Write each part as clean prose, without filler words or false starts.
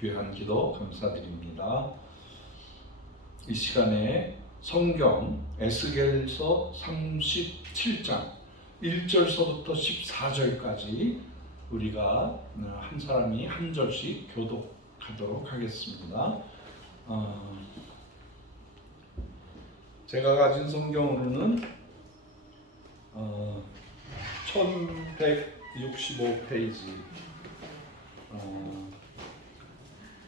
귀한 기도 감사드립니다. 이 시간에 성경 에스겔서 37장 1절서부터 14절까지 우리가 한 사람이 한 절씩 교독하도록 하겠습니다. 제가 가진 성경으로는 1165페이지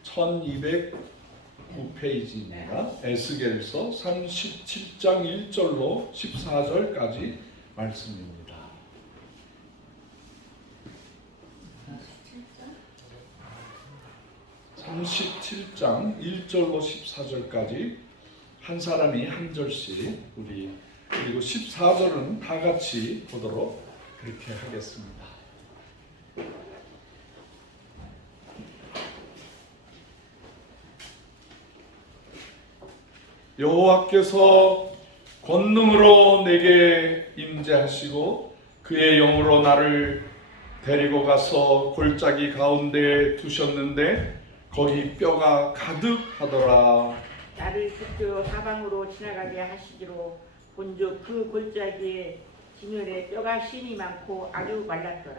1209페이지입니다. 에스겔서 37장 1절로 14절까지 말씀입니다. 37장 1절로 14절까지 한 사람이 한 절씩 그리고 14절은 다 같이 보도록 그렇게 하겠습니다. 여호와께서 권능으로 내게 임재하시고 그의 영으로 나를 데리고 가서 골짜기 가운데에 두셨는데 거기 뼈가 가득하더라. 나를 죽교 사방으로 지나가게 하시기로 본즉 그 골짜기에 지면에 뼈가 심이 많고 아주 말랐더라.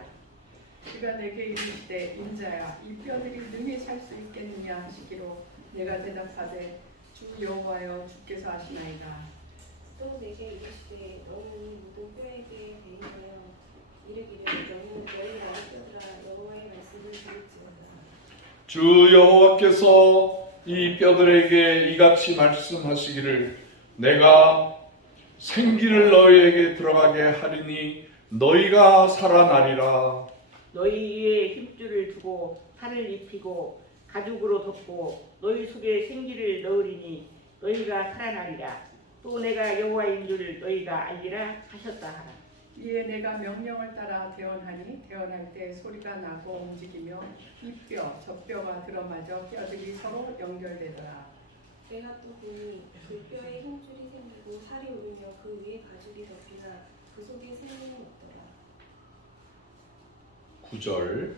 그가 내게 이르시되 인자야 이 뼈들이 능히 살 수 있겠느냐 하시기로 내가 대답하되 주 여호와여 주께서 하시나이다. 또 내게 이르시되 너는 이 모든 뼈에게 대인하여 이르기를 너는 너희 나의 뼈들아 여호와의 말씀을 들을지어다. 주 여호와께서 이 뼈들에게 이같이 말씀하시기를 내가 생기를 너희에게 들어가게 하리니 너희가 살아나리라. 너희 위에 힘줄을 두고 살을 입히고 가죽으로 덮고 너희 속에 생기를 넣으리니 너희가 살아나리라. 또 내가 여호와인 줄 너희가 알리라 하셨다 하라. 이에 내가 명령을 따라 대언하니 대언할 때 소리가 나고 움직이며 이 뼈 저 뼈가 들어맞아 뼈들이 서로 연결되더라. 내가 또 보니 그 뼈에 힘줄이 생기고 살이 오르며 그 위에 가죽이 덮이나 그 속에 생명이 없더라. 9절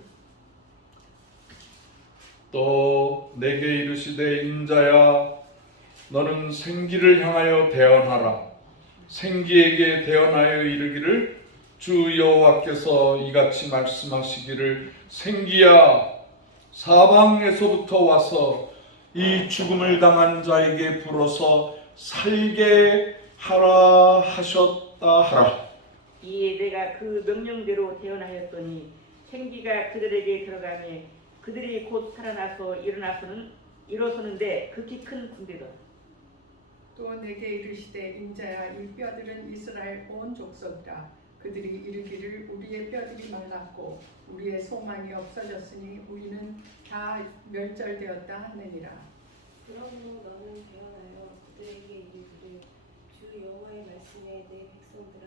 또 내게 이르시되 인자야 너는 생기를 향하여 대언하라. 생기에게 대언하여 이르기를 주 여호와께서 이같이 말씀하시기를 생기야 사방에서부터 와서 이 죽음을 당한 자에게 불어서 살게 하라 하셨다 하라. 이에 내가 그 명령대로 대언하였더니 생기가 그들에게 들어가매 그들이 곧 살아나서 일어서는데 극히 큰 군대더라. 또 내게 이르시되 인자야 이 뼈들은 이스라엘 온 족속이라. 그들이 이르기를 우리의 뼈들이 말랐고 우리의 소망이 없어졌으니 우리는 다 멸절되었다 하느니라. 그러므로 너는 대언하여 그들에게 이르기를 주 여호와의 말씀에 내 백성들아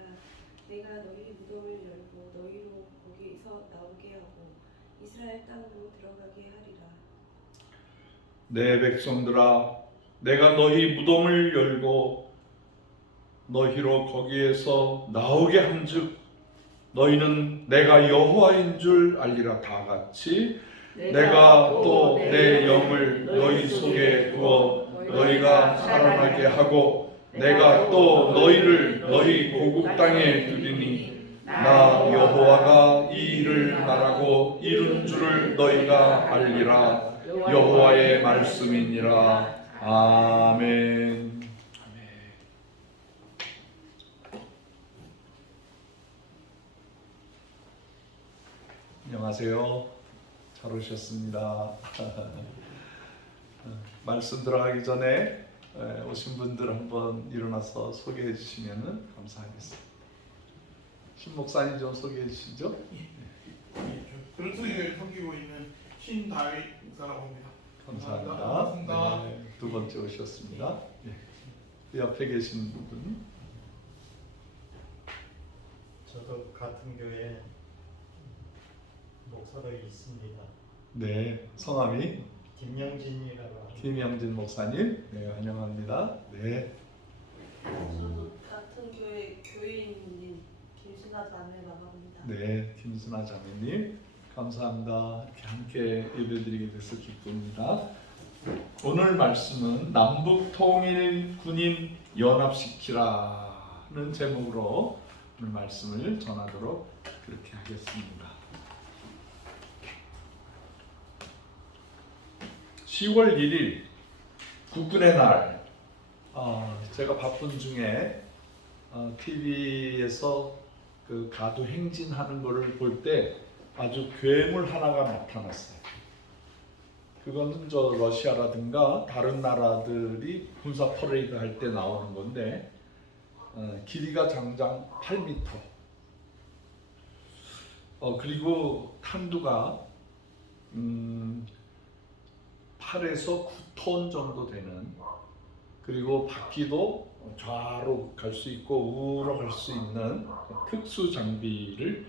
내가 너희 무덤을 열고 너희로 거기서 나오게 하고 이스라엘 땅으로 들어가게 하리라. 내 백성들아 내가 너희 무덤을 열고 너희로 거기에서 나오게 한즉 너희는 내가 여호와인 줄 알리라. 다 같이 내가 또 내 영을 너희 속에 두어 너희가 살아나게 하고 내가 또 너희를 너희 고국 땅에 두리니 나 여호와가 이 일을 말하고 이룬 줄을 너희가 알리라. 여호와의 말씀이니라. 아멘. 안녕하세요. 잘 오셨습니다. 말씀 들어가기 전에 오신 분들 한번 일어나서 소개해 주시면 감사하겠습니다. 신 목사님 좀 소개해 주시죠. 그런소에 섬기고 있는 신다윗 목사라고 합니다. 감사합니다. 반갑습니다. 네, 두 번째 오셨습니다. 네. 그 옆에 계신 분. 저도 같은 교회 목사로 있습니다. 네, 성함이 김영진이라고 합니다. 김영진 목사님. 네, 환영합니다. 네. 저도 같은 교회 교인인 김신아 자매라고 합니다. 네, 김순아 자매님. 감사합니다. 이렇게 함께 예배드리게 돼서 기쁩니다. 오늘 말씀은 남북 통일 군인 연합시키라는 제목으로 오늘 말씀을 전하도록 그렇게 하겠습니다. 10월 1일 국군의 날. 제가 바쁜 중에 TV에서 그 가도 행진하는 거를 볼 때 아주 괴물 하나가 나타났어요. 그거는 러시아라든가 다른 나라들이 군사 퍼레이드 할 때 나오는 건데 길이가 장장 8m. 그리고 탄두가 8에서 9톤 정도 되는, 그리고 바퀴도 좌로 갈 수 있고 우로 갈 수 있는 특수 장비를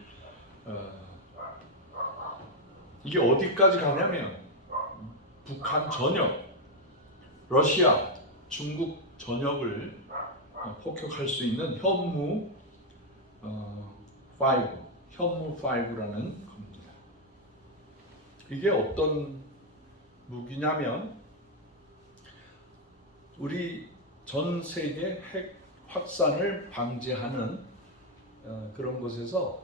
이게 어디까지 가냐면 북한 전역, 러시아, 중국 전역을 폭격할 수 있는 현무 5라는 겁니다. 이게 어떤 무기냐면 우리 전 세계 핵 확산을 방지하는 그런 곳에서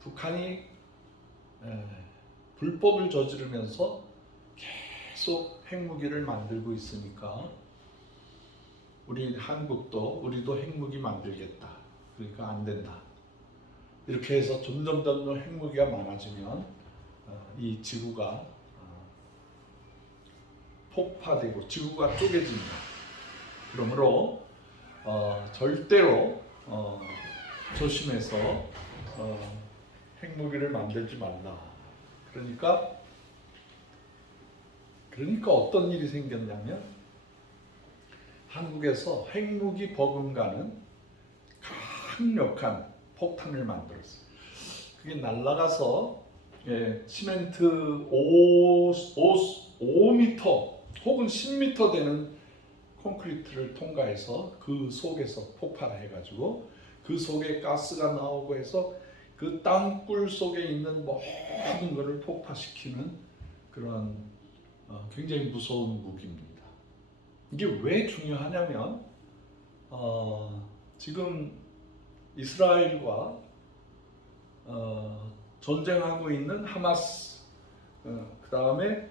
북한이 불법을 저지르면서 계속 핵무기를 만들고 있으니까 우리 한국도 우리도 핵무기 만들겠다. 그러니까 안 된다. 이렇게 해서 점점 핵무기가 많아지면 이 지구가 폭파되고 지구가 쪼개집니다. 그러므로 절대로 조심해서 핵무기를 만들지 말라. 그러니까 어떤 일이 생겼냐면 한국에서 핵무기 버금가는 강력한 폭탄을 만들었어요. 그게 날아가서 시멘트 5m 혹은 10m 되는 콘크리트를 통과해서 그 속에서 폭발해가지고 그 속에 가스가 나오고 해서 그 땅굴 속에 있는 모든 것을 폭파시키는 그런 굉장히 무서운 무기입니다. 이게 왜 중요하냐면 지금 이스라엘과 전쟁하고 있는 하마스, 그 다음에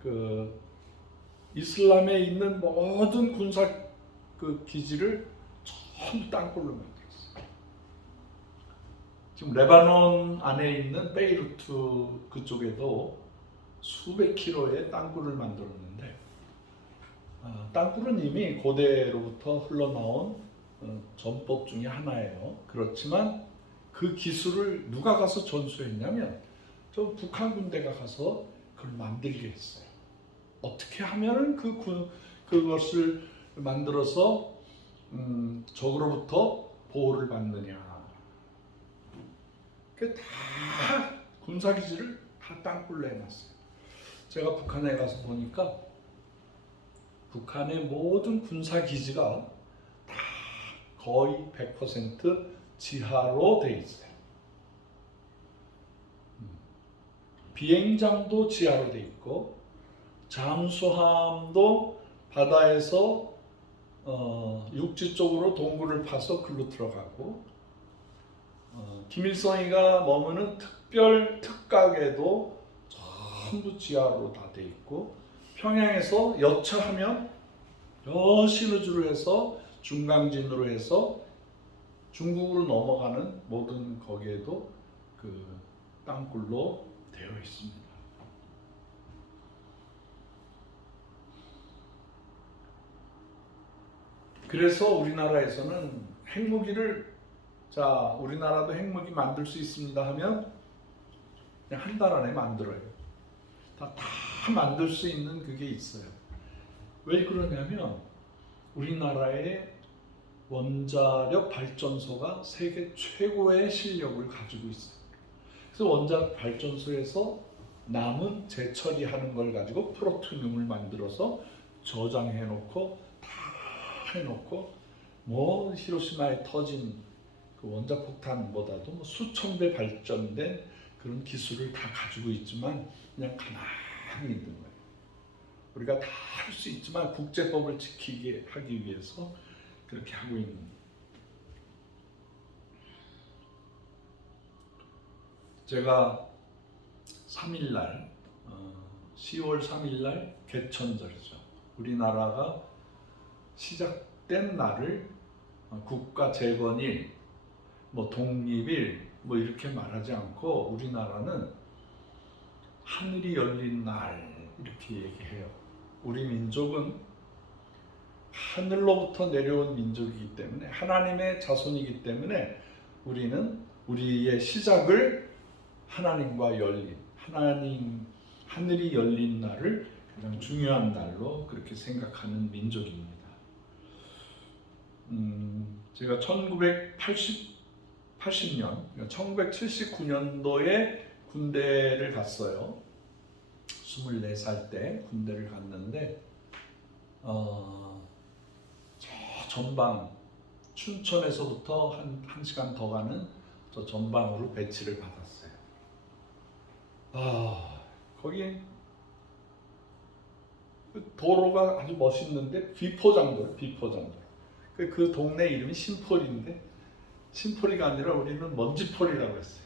그 이슬람에 있는 모든 군사 그 기지를 전부 땅굴로 만들었어요. 지금 레바논 안에 있는 베이루트 그쪽에도 수백 킬로의 땅굴을 만들었는데 땅굴은 이미 고대로부터 흘러나온 전법 중에 하나예요. 그렇지만 그 기술을 누가 가서 전수했냐면 저 북한 군대가 가서 그걸 만들게 했어요. 어떻게 하면은 그것을 만들어서 적으로부터 보호를 받느냐. 그 다 군사기지를 다 땅굴로 해놨어요. 제가 북한에 가서 보니까 북한의 모든 군사기지가 다 거의 100% 지하로 돼 있어요. 비행장도 지하로 돼 있고 잠수함도 바다에서 육지 쪽으로 동굴을 파서 글로 들어가고 김일성이가 머무는 특별 특각에도 전부 지하로 다 돼 있고 평양에서 여차하면 신의주로 해서 중강진으로 해서 중국으로 넘어가는 모든 거기에도 그 땅굴로 되어 있습니다. 그래서 우리나라에서는 핵무기를 우리나라도 핵무기 만들 수 있습니다 하면 그냥 한 달 안에 만들어요. 다 만들 수 있는 그게 있어요. 왜 그러냐면 우리나라의 원자력 발전소가 세계 최고의 실력을 가지고 있어요. 그래서 원자력 발전소에서 남은 재처리하는 걸 가지고 플루토늄을 만들어서 저장해 놓고 다 해놓고 히로시마에 터진 그 그 원자폭탄보다도 뭐 수천 배 발전된 그런 기술을 다 가지고 있지만 그냥 가만히 있는 거예요. 우리가 다 할 수 있지만 국제법을 지키게 하기 위해서 그렇게 하고 있는 거예요. 제가 3일날 10월 3일날 개천절이죠. 우리나라가 시작된 날을 국가 재건일, 뭐 독립일 뭐 이렇게 말하지 않고 우리나라는 하늘이 열린 날 이렇게 얘기해요. 우리 민족은 하늘로부터 내려온 민족이기 때문에 하나님의 자손이기 때문에 우리는 우리의 시작을 하나님과 열린 하늘이 열린 날을 가장 중요한 날로 그렇게 생각하는 민족입니다. 제가 1980년, 1979년도에 군대를 갔어요. 24살 때 군대를 갔는데 저 전방 춘천에서부터 한 1시간 더 가는 저 전방으로 배치를 받았어요. 거기 도로가 아주 멋있는데 비포장도예요. 그 동네 이름이 신포리인데 신포리가 아니라 우리는 먼지포리라고 했어요.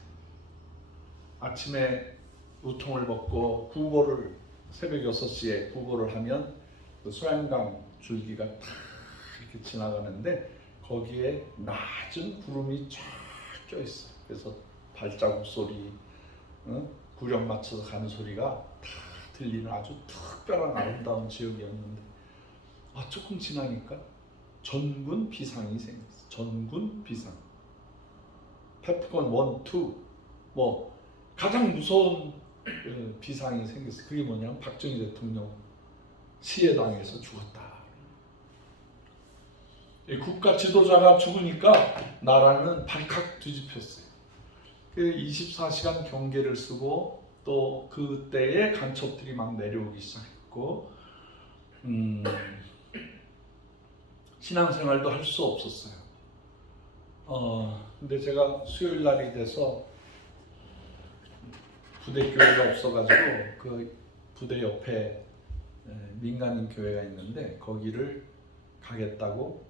아침에 우통을 벗고 구보를 새벽 6시에 구보를 하면 그 소양강 줄기가 탁 이렇게 지나가는데 거기에 낮은 구름이 쫙 껴있어요. 그래서 발자국 소리, 구령 맞춰서 가는 소리가 다 들리는 아주 특별한 아름다운 지역이었는데 조금 지나니까 전군 비상이 생겼어요. 전군 비상. 페프콘 1, 2 뭐 가장 무서운 비상이 생겼어요. 그게 뭐냐면 박정희 대통령 시해당해서 죽었다. 국가 지도자가 죽으니까 나라는 발칵 뒤집혔어요. 24시간 경계를 쓰고 또 그때의 간첩들이 막 내려오기 시작했고 신앙생활도 할 수 없었어요. 근데 제가 수요일 날이 돼서 부대 교회가 없어가지고 그 부대 옆에 민간인 교회가 있는데 거기를 가겠다고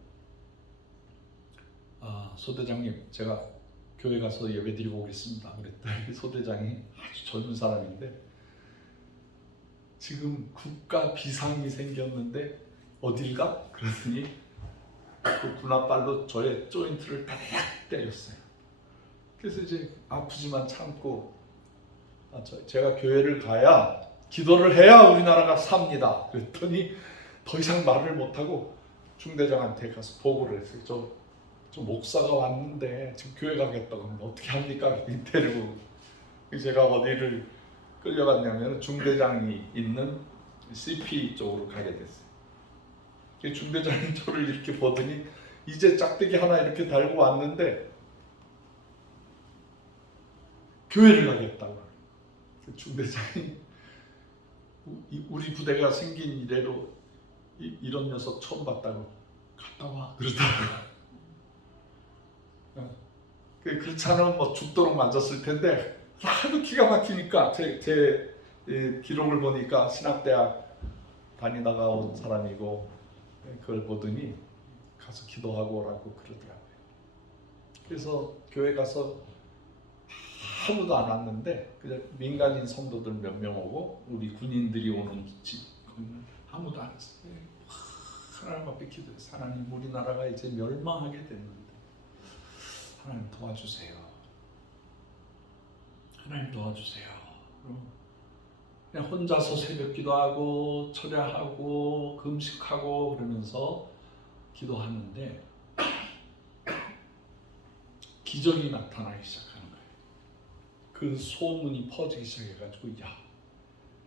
소대장님 제가 교회 가서 예배 드리고 오겠습니다 그랬더니 소대장이 아주 젊은 사람인데 지금 국가 비상이 생겼는데 어딜 가? 그랬더니 그 군홧발로 저의 조인트를 딱 때렸어요. 그래서 이제 아프지만 참고 제가 교회를 가야 기도를 해야 우리나라가 삽니다. 그랬더니 더 이상 말을 못하고 중대장한테 가서 보고를 했어요. 저 목사가 왔는데 지금 교회 가겠다고 하면 어떻게 합니까? 데리고 제가 어디를 끌려갔냐면 중대장이 있는 CP 쪽으로 가게 됐어요. 중대장이 저를 이렇게 보더니 이제 짝대기 하나 이렇게 달고 왔는데 교회를 가겠다고. 중대장이 우리 부대가 생긴 이래로 이런 녀석 처음 봤다고 갔다 와 그러더라고요. 그렇지 않으면 뭐 죽도록 맞았을 텐데 하도 기가 막히니까 제 기록을 보니까 신학대학 다니다가 온 사람이고 그걸 보더니 가서 기도하고 오라고 그러더라고요. 그래서 교회 가서 아무도 안 왔는데 그냥 민간인 성도들 몇 명 오고 우리 군인들이 오는 집 거기는 아무도 안 왔어요. 하나님 앞에 기도했어요. 하나님 우리나라가 이제 멸망하게 됐는데 하나님 도와주세요. 하나님 도와주세요. 그냥 혼자서 새벽 기도하고 철야하고 금식하고 그러면서 기도하는데 기적이 나타나기 시작하는 거예요. 그 소문이 퍼지기 시작해가지고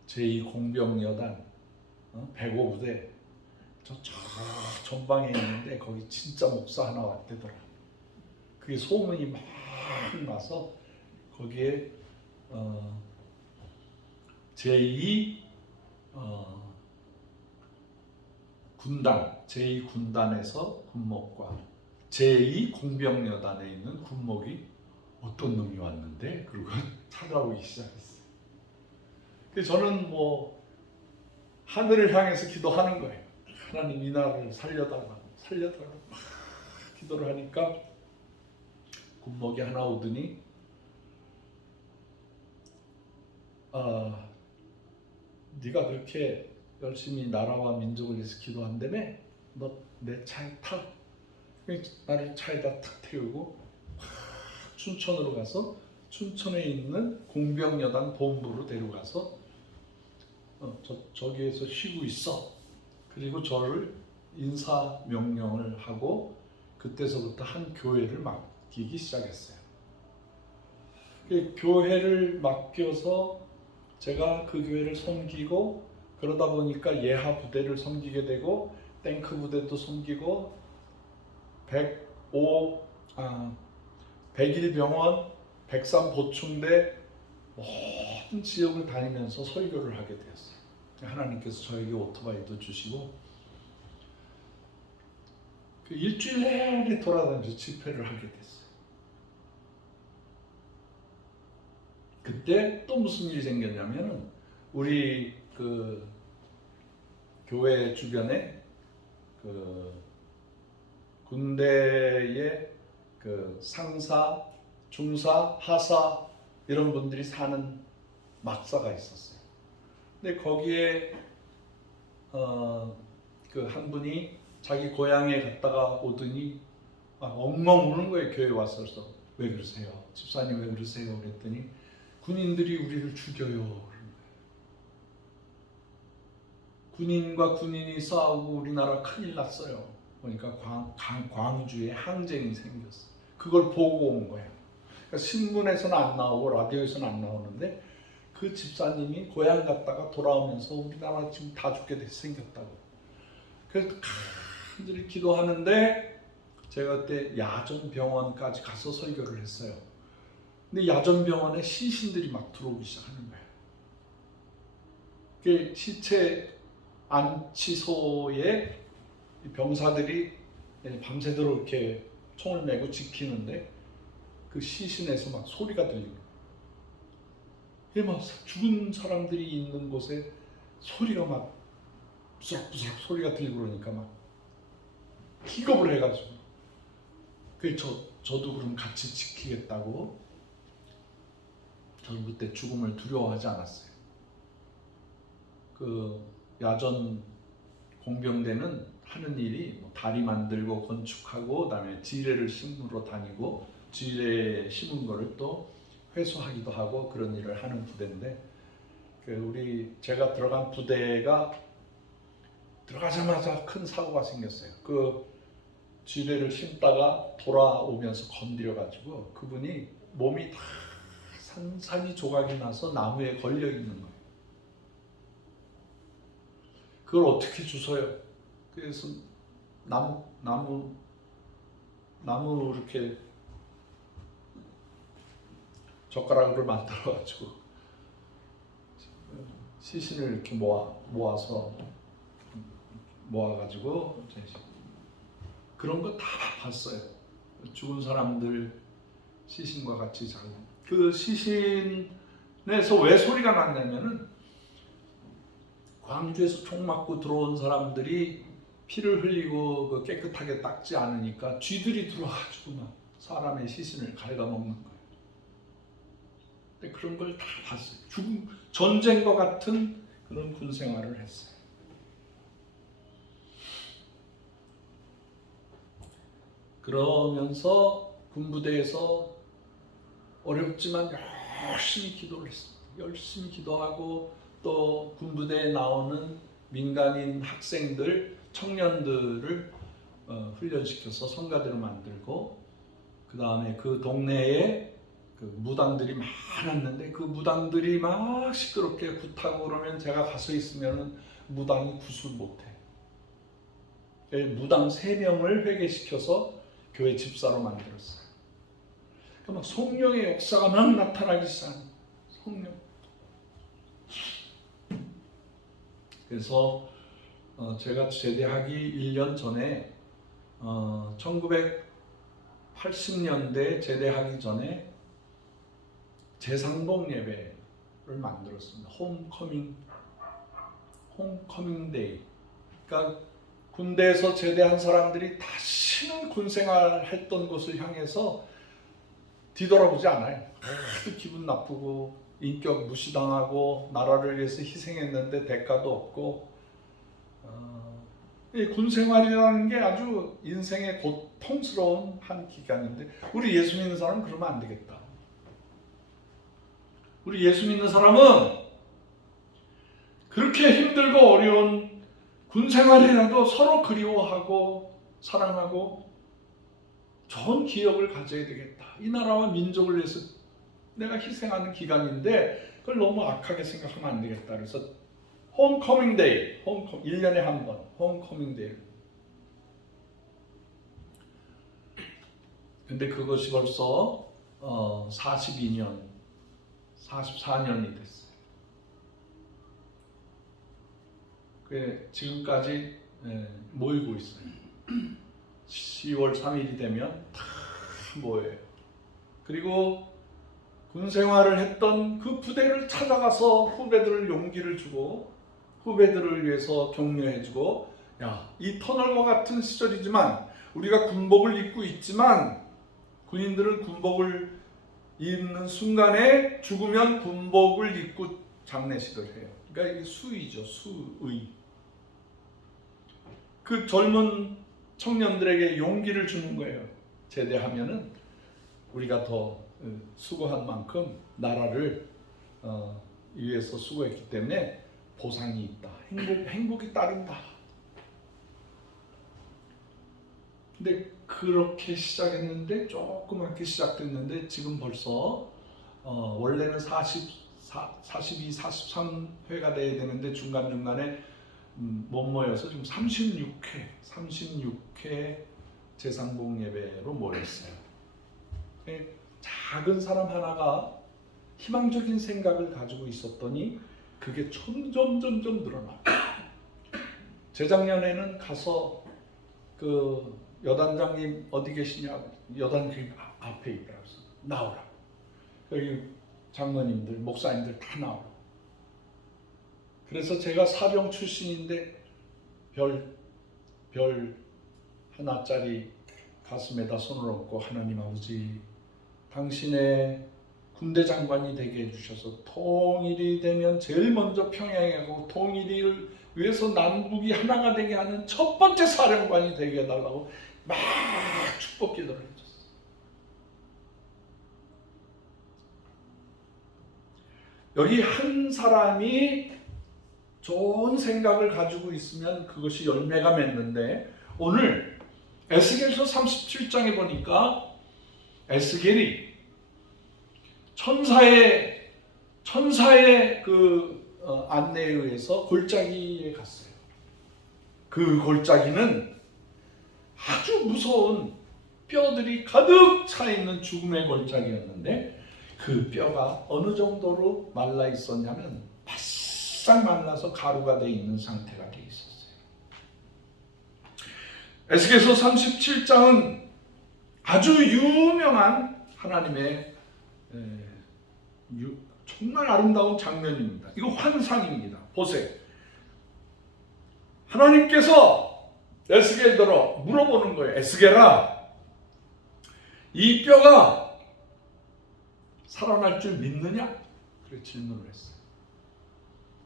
제2공병여단 105부대 저 전방에 있는데 거기 진짜 목사 하나 왔대더라. 그게 소문이 막 나서 거기에 제2 군단, 제2군단에서 군목과 제2 공병여단에 있는 군목이 어떤 놈이 왔는데 그러고 찾아오기 시작했어요. 그래서 저는 뭐 하늘을 향해서 기도하는 거예요. 하나님 이 나라를 살려달라고 막 기도를 하니까 군목이 하나 오더니 네가 그렇게 열심히 나라와 민족을 위해서 기도한다며? 너 내 차에 타. 나를 차에다 탁 태우고 춘천으로 가서 춘천에 있는 공병여단 본부로 데려가서 저기에서 쉬고 있어. 그리고 저를 인사 명령을 하고 그때서부터 한 교회를 맡기기 시작했어요. 그 교회를 맡겨서 제가 그 교회를 섬기고 그러다 보니까 예하 부대를 섬기게 되고 탱크 부대도 섬기고 101병원, 103보충대 모든 지역을 다니면서 설교를 하게 되었어요. 하나님께서 저에게 오토바이도 주시고 그 일주일 내내 돌아다니면서 집회를 하게 됐어요. 그때 또 무슨 일이 생겼냐면은 우리 그 교회 주변에 그 군대의 그 상사, 중사, 하사 이런 분들이 사는 막사가 있었어요. 근데 거기에 그 한 분이 자기 고향에 갔다가 오더니 엉엉 우는 거예요. 교회에 왔어서. 왜 그러세요? 집사님 왜 그러세요? 그랬더니 군인들이 우리를 죽여요. 군인과 군인이 싸우고 우리나라 큰일 났어요. 보니까 광주에 항쟁이 생겼어. 그걸 보고 온 거예요. 그러니까 신문에서는 안 나오고 라디오에서는 안 나오는데 그 집사님이 고향 갔다가 돌아오면서 우리나라 지금 다 죽게 생겼다고. 그래서 간절히 기도하는데 제가 그때 야전병원까지 가서 설교를 했어요. 근데 야전병원에 시신들이 막 들어오기 시작하는 거예요. 그 시체 안치소에 병사들이 밤새도록 이렇게 총을 메고 지키는데 그 시신에서 막 소리가 들리고 막 죽은 사람들이 있는 곳에 소리가 막 부스럭부스럭 소리가 들리고 그러니까 막 기겁을 해가지고 그래서 저도 그럼 같이 지키겠다고. 저는 그때 죽음을 두려워하지 않았어요. 그 야전 공병대는 하는 일이 다리 만들고 건축하고 그다음에 지뢰를 심으러 다니고 지뢰 심은 거를 또 회수하기도 하고 그런 일을 하는 부대인데 제가 들어간 부대가 들어가자마자 큰 사고가 생겼어요. 그 지뢰를 심다가 돌아오면서 건드려가지고 그분이 몸이 다 산산이 조각이 나서 나무에 걸려 있는 거예요. 그걸 어떻게 주워요? 그래서 나무 이렇게 젓가락으로 만들어가지고 시신을 이렇게 모아가지고 그런 거 다 봤어요. 죽은 사람들 시신과 같이 자고 그 시신에서 왜 소리가 났냐면은 광주에서 총 맞고 들어온 사람들이 피를 흘리고 깨끗하게 닦지 않으니까 쥐들이 들어와가지고 막 사람의 시신을 갉아먹는 거예요. 근데 그런 걸 다 봤어요. 전쟁과 같은 그런 군 생활을 했어요. 그러면서 군부대에서 어렵지만 열심히 기도를 했습니다. 열심히 기도하고 또 군부대에 나오는 민간인 학생들, 청년들을 훈련시켜서 성가대로 만들고 그 다음에 그 동네에 그 무당들이 많았는데 그 무당들이 막 시끄럽게 굿하고 그러면 제가 가서 있으면 무당이 굿을 못해. 무당 3명을 회개시켜서 교회 집사로 만들었어요. 그러니까 막 성령의 역사가 막 나타나기 시작한 성령. 그래서 제가 제대하기 1년 전에 80년대 제대하기 전에 재상봉 예배를 만들었습니다. 홈커밍 데이. 그러니까 군대에서 제대한 사람들이 다시는 군생활 했던 곳을 향해서 뒤돌아보지 않아요. 하도 기분 나쁘고 인격 무시당하고 나라를 위해서 희생했는데 대가도 없고 이 군생활이라는 게 아주 인생의 고통스러운 한 기간인데 우리 예수 믿는 사람은 그러면 안 되겠다. 우리 예수 믿는 사람은 그렇게 힘들고 어려운 군생활이라도 서로 그리워하고 사랑하고 좋은 기억을 가져야 되겠다. 이 나라와 민족을 위해서 내가 희생하는 기간인데 그걸 너무 악하게 생각하면 안 되겠다. 그래서 홈커밍 데이, 1년에 한 번, 홈커밍 데이. 근데 그것이 벌써 42년, 44년이 됐어요. 그 지금까지 모이고 있어요. 10월 3일이 되면 다 모여요. 그리고 군생활을 했던 그 부대를 찾아가서 후배들을 용기를 주고 후배들을 위해서 격려해주고 야, 이 터널과 같은 시절이지만 우리가 군복을 입고 있지만 군인들은 군복을 입는 순간에 죽으면 군복을 입고 장례식을 해요. 그러니까 이게 수의죠. 수의. 그 젊은 청년들에게 용기를 주는 거예요. 제대하면은 우리가 더 수고한 만큼 나라를 위해서 수고했기 때문에 보상이 있다. 행복이 따른다. 근데 그렇게 시작했는데 조그맣게 시작됐는데 지금 벌써 원래는 42, 43회가 돼야 되는데 중간중간에 못 모여서 지금 36회 재상봉 예배로 모였어요. 작은 사람 하나가 희망적인 생각을 가지고 있었더니 그게 점점 늘어나요. 재작년에는 가서 그 여단장님 어디 계시냐고, 여단장님 앞에 있다고 해서 나오라고. 여기 장로님들, 목사님들 다 나오라고. 그래서 제가 사병 출신인데 별 하나짜리 가슴에다 손을 얹고 하나님 아버지 당신의 군대 장관이 되게 해주셔서 통일이 되면 제일 먼저 평양에 가고 통일을 위해서 남북이 하나가 되게 하는 첫 번째 사령관이 되게 해달라고 막 축복 기도를 해줬어요. 여기 한 사람이 좋은 생각을 가지고 있으면 그것이 열매가 맺는데 오늘 에스겔서 37장에 보니까 에스겔이 천사의 그 안내에 의해서 골짜기에 갔어요. 그 골짜기는 아주 무서운 뼈들이 가득 차 있는 죽음의 골짜기였는데 그 뼈가 어느 정도로 말라 있었냐면 바싹 말라서 가루가 돼 있는 상태가 돼 있었어요. 에스겔서 37장은 아주 유명한 하나님의 정말 아름다운 장면입니다. 이거 환상입니다. 보세요. 하나님께서 에스겔더러 물어보는 거예요. 에스겔아, 이 뼈가 살아날 줄 믿느냐? 그렇게 질문을 했어요.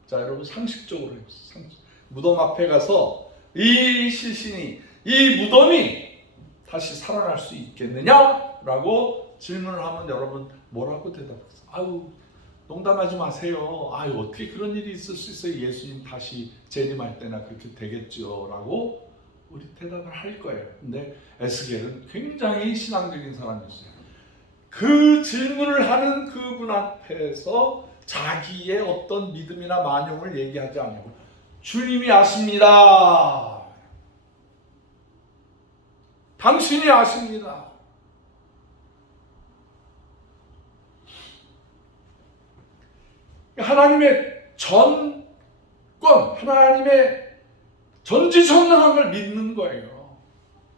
자, 여러분 상식적으로 해보세요. 무덤 앞에 가서 이 시신이, 이 무덤이 다시 살아날 수 있겠느냐라고 질문을 하면 여러분 뭐라고 대답하세요? 아유, 농담하지 마세요. 아유, 어떻게 그런 일이 있을 수 있어요? 예수님 다시 재림할 때나 그렇게 되겠죠 라고 우리 대답을 할 거예요. 근데 에스겔은 굉장히 신앙적인 사람이었어요. 그 질문을 하는 그분 앞에서 자기의 어떤 믿음이나 만용을 얘기하지 않고 주님이 아십니다. 당신이 아십니다. 하나님의 전권, 하나님의 전지전능한 걸 믿는 거예요.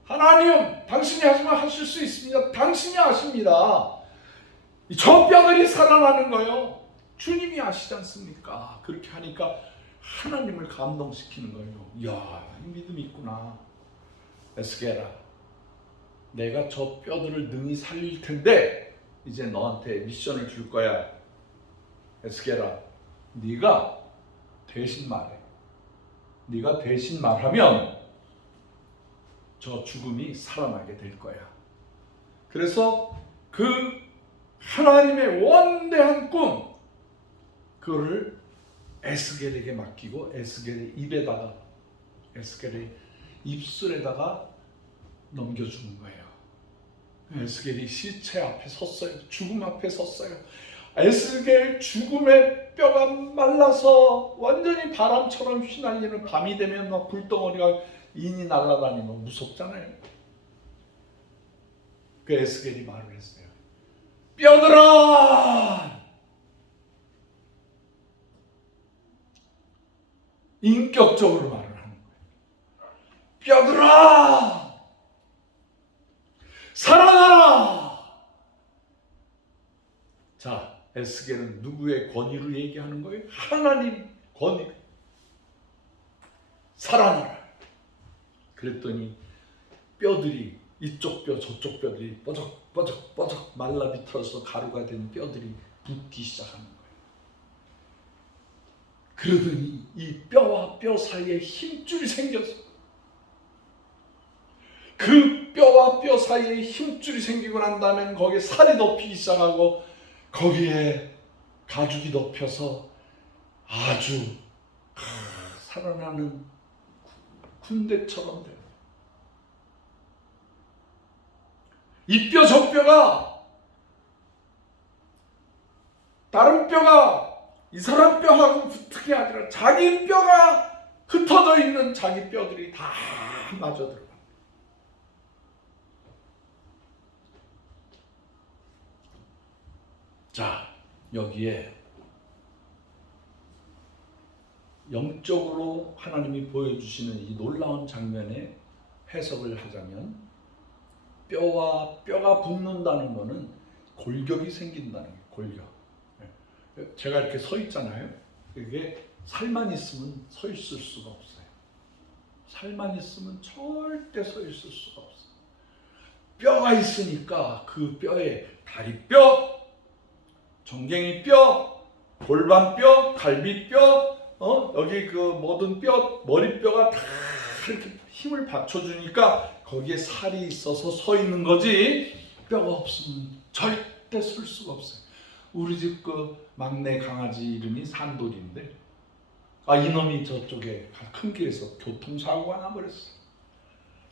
하나님, 당신이 하시면 하실 수 있습니다. 당신이 아십니다. 저 뼈들이 살아나는 거예요. 주님이 아시지 않습니까? 그렇게 하니까 하나님을 감동시키는 거예요. 이야, 믿음이 있구나. 에스겔아, 내가 저 뼈들을 능히 살릴 텐데 이제 너한테 미션을 줄 거야. 에스겔아, 네가 대신 말해. 네가 대신 말하면 저 죽음이 살아나게 될 거야. 그래서 그 하나님의 원대한 꿈, 그거를 에스겔에게 맡기고 에스겔의 입에다가, 에스겔의 입술에다가 넘겨주는 거예요. 에스겔이 시체 앞에 섰어요. 죽음 앞에 섰어요. 에스겔 죽음의 뼈가 말라서 완전히 바람처럼 휘날리는, 밤이 되면 막 불덩어리가 인이 날아다니면 무섭잖아요. 그 에스겔이 말을 했어요. 뼈들아! 인격적으로 말을 하는 거예요. 뼈들아! 살아나라! 자, 에스겔은 누구의 권위로 얘기하는 거예요? 하나님 권위. 살아나라. 그랬더니 뼈들이, 이쪽 뼈 저쪽 뼈들이 뻐적뻐적 말라 비틀어서 가루가 된 뼈들이 붙기 시작하는 거예요. 그러더니 이 뼈와 뼈 사이에 힘줄이 생겨서, 그 뼈와 뼈 사이에 힘줄이 생기고 난 다음에는 거기에 살이 덮이기 시작하고 거기에 가죽이 덮여서 아주 살아나는 군대처럼 돼요. 이 뼈 저 뼈가, 다른 뼈가 이 사람 뼈하고 붙게 아니라 자기 뼈가 흩어져 있는 자기 뼈들이 다 맞아 들어가. 자, 여기에 영적으로 하나님이 보여주시는 이 놀라운 장면의 해석을 하자면, 뼈와 뼈가 붙는다는 것은 골격이 생긴다는 거예요. 골격. 제가 이렇게 서 있잖아요. 이게 살만 있으면 서 있을 수가 없어요. 살만 있으면 절대 서 있을 수가 없어요. 뼈가 있으니까 그 뼈에 다리뼈, 정갱이뼈, 골반뼈, 갈비뼈, 여기 그 모든 뼈, 머리뼈가 다 이렇게 힘을 받쳐주니까 거기에 살이 있어서 서 있는 거지, 뼈가 없으면 절대 설 수가 없어요. 우리 집 그 막내 강아지 이름이 산돌이인데, 이놈이 저쪽에 큰 길에서 교통사고가 나버렸어요.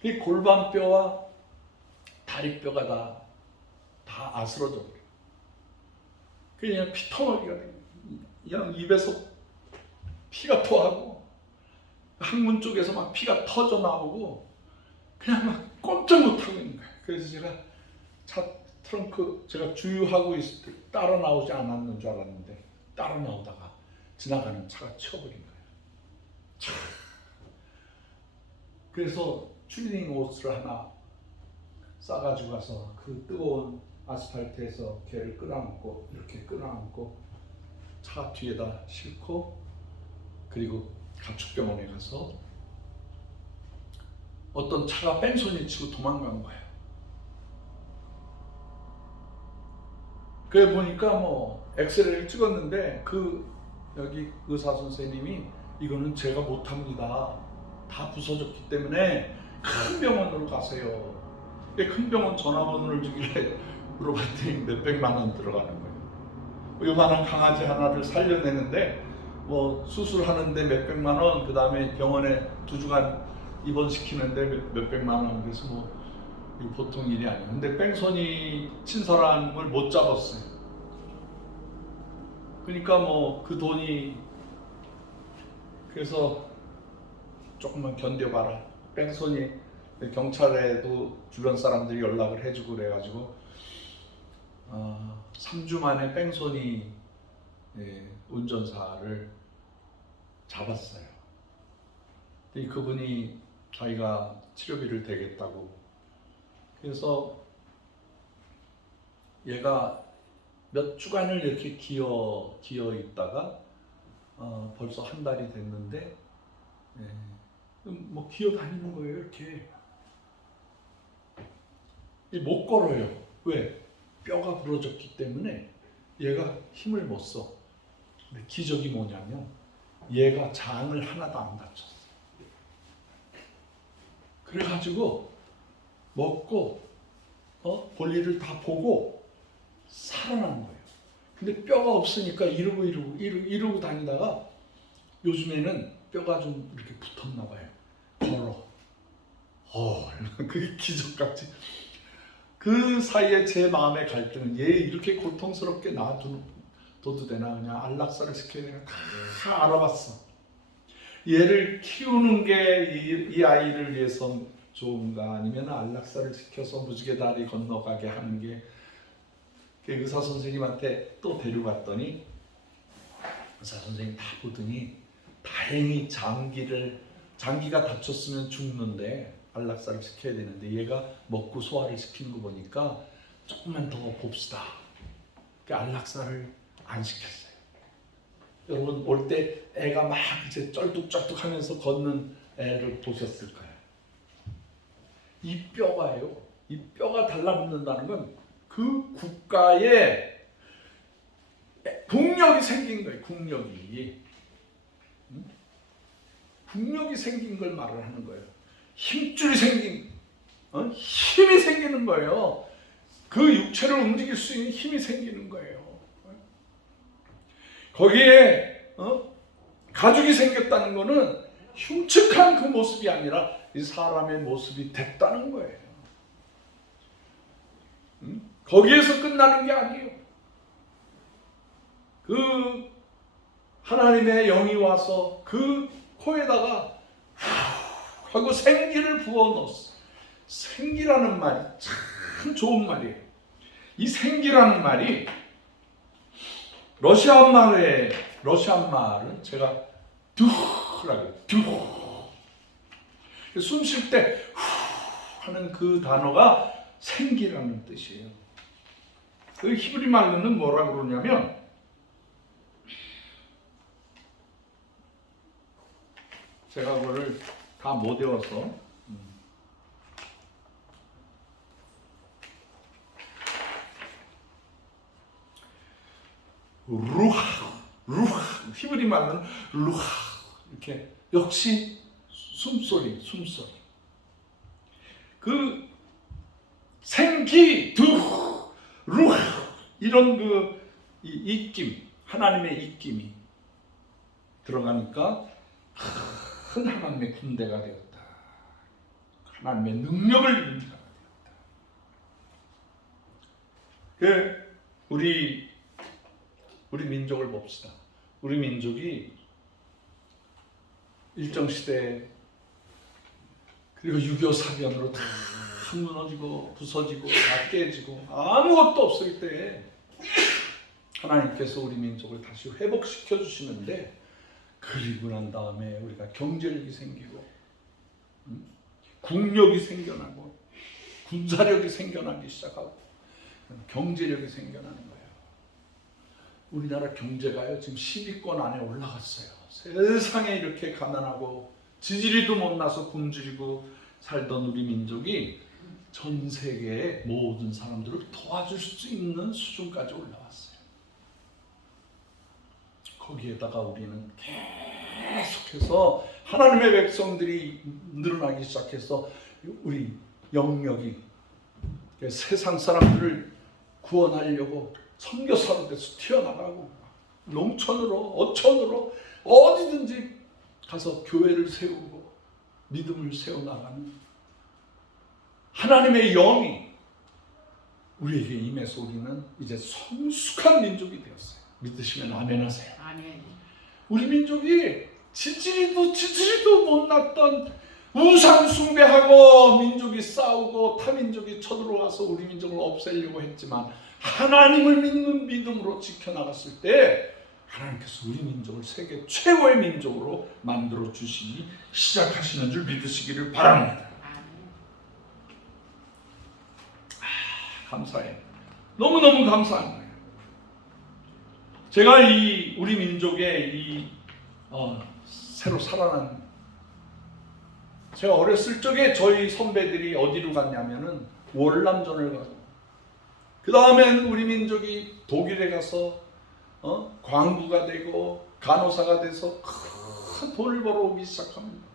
이 골반뼈와 다리뼈가 다 아스러져 버려요. 그냥 피터머리가 돼요. 그냥 입에서 피가 토하고 항문 쪽에서 막 피가 터져 나오고 그냥 막 꼼짝 못하고 있는 거예요. 그래서 제가 차 트렁크 제가 주유하고 있을 때 따라 나오지 않았는 줄 알았는데 따라 나오다가 지나가는 차가 치워버린 거예요. 그래서 추리닝 옷을 하나 싸가지고 가서 그 뜨거운 아스팔트에서 걔를 끌어안고, 이렇게 끌어안고 차 뒤에다 싣고, 그리고 가축병원에 가서 어떤 차가 뺑소니 치고 도망간 거예요. 그래 보니까 뭐 엑스레이를 찍었는데 그 여기 의사 선생님이 이거는 제가 못합니다. 다 부서졌기 때문에 큰 병원으로 가세요. 큰 병원 전화번호를 주길래 물어봤더니 몇백만 원 들어가는 거예요. 요만한 강아지 하나를 살려내는데 뭐 수술하는데 몇백만 원, 그 다음에 병원에 2주간 입원시키는데 몇백만 원. 그래서 뭐 이거 보통 일이 아니에요. 근데 뺑소니 친 사람을 못 잡았어요. 그러니까 뭐 그 돈이, 그래서 조금만 견뎌봐라. 뺑소니 경찰에도 주변 사람들이 연락을 해주고 그래가지고 3주 만에 뺑소니 운전사를 잡았어요. 근데 그분이 자기가 치료비를 대겠다고 그래서 얘가 몇 주간을 이렇게 기어 있다가 벌써 한 달이 됐는데 뭐 기어 다니는 거예요. 이렇게 못 걸어요. 왜? 뼈가 부러졌기 때문에 얘가 힘을 못 써. 근데 기적이 뭐냐면 얘가 장을 하나도 안 다쳤어. 그래가지고 먹고 볼일을 다 보고 살아난 거예요. 근데 뼈가 없으니까 이러고 다니다가 요즘에는 뼈가 좀 이렇게 붙었나 봐요. 걸어. 그게 기적같이. 그 사이에 제 마음의 갈등은 얘 이렇게 고통스럽게 놔둬도 되나, 그냥 안락사를 시켜야 되나 다 알아봤어. 얘를 키우는 게 이 아이를 위해서 좋은가, 아니면 안락사를 시켜서 무지개 다리 건너가게 하는 게. 의사 선생님한테 또 데려갔더니 의사 선생님 다 보더니 다행히 장기가 다쳤으면 죽는데 안락사를 시켜야 되는데 얘가 먹고 소화를 시키는 거 보니까 조금만 더 봅시다. 안락사를 안 시켰어요. 여러분 올 때 애가 막 이제 쩔뚝쩔뚝하면서 걷는 애를 보셨을 거예요. 이 뼈가요. 이 뼈가 달라붙는다는 건 그 국가에 국력이 생긴 거예요. 국력이 생긴 걸 말을 하는 거예요. 힘줄이 생긴, 힘이 생기는 거예요. 그 육체를 움직일 수 있는 힘이 생기는 거예요. 거기에 가죽이 생겼다는 거는 흉측한 그 모습이 아니라 이 사람의 모습이 됐다는 거예요. 거기에서 끝나는 게 아니에요. 그 하나님의 영이 와서 그 코에다가 하고 생기를 부어 넣었어. 생기라는 말이 참 좋은 말이에요. 이 생기라는 말이 러시안 말은 제가 두라고 숨 쉴 때 하는 그 단어가 생기라는 뜻이에요. 그 히브리 말로는 뭐라 그러냐면 제가 그거를 다 못 외워서 루하 히브리 말로는 루하 이렇게 역시 숨소리 그 생기 루하 이런 그 입김 하나님의 입김이 들어가니까 큰 하나님의 군대가 되었다. 하나님의 능력을 입은 자가 되었다. 우리 민족을 봅시다. 우리 민족이 일정시대 그리고 6.25 사변으로 다 무너지고 부서지고 다 깨지고 아무것도 없을 때 하나님께서 우리 민족을 다시 회복시켜 주시는데, 그리고 난 다음에 우리가 경제력이 생기고 국력이 생겨나고 군사력이 생겨나기 시작하고 경제력이 생겨나는 거예요. 우리나라 경제가요 지금 10위권 안에 올라갔어요. 세상에 이렇게 가난하고 지지리도 못 나서 굶주리고 살던 우리 민족이 전 세계의 모든 사람들을 도와줄 수 있는 수준까지 올라왔어요. 거기에다가 우리는 계속해서 하나님의 백성들이 늘어나기 시작해서 우리 영역이 세상 사람들을 구원하려고 선교사로 돼서 튀어나가고 농촌으로 어촌으로 어디든지 가서 교회를 세우고 믿음을 세워나가는 하나님의 영이 우리에게 임해서 우리는 이제 성숙한 민족이 되었어요. 믿으시면 아멘 하세요. 아멘. 우리 민족이 지지리도 못났던 우상 숭배하고 민족이 싸우고 타민족이 쳐들어와서 우리 민족을 없애려고 했지만 하나님을 믿는 믿음으로 지켜나갔을 때 하나님께서 우리 민족을 세계 최고의 민족으로 만들어 주시기 시작하시는 줄 믿으시기를 바랍니다. 감사해요. 너무너무 감사한 거예요. 제가 우리 민족의 새로 살아난, 제가 어렸을 적에 저희 선배들이 어디로 갔냐면은 월남전을 가고, 그 다음엔 우리 민족이 독일에 가서 광부가 되고 간호사가 돼서 큰 돈을 벌어오기 시작합니다.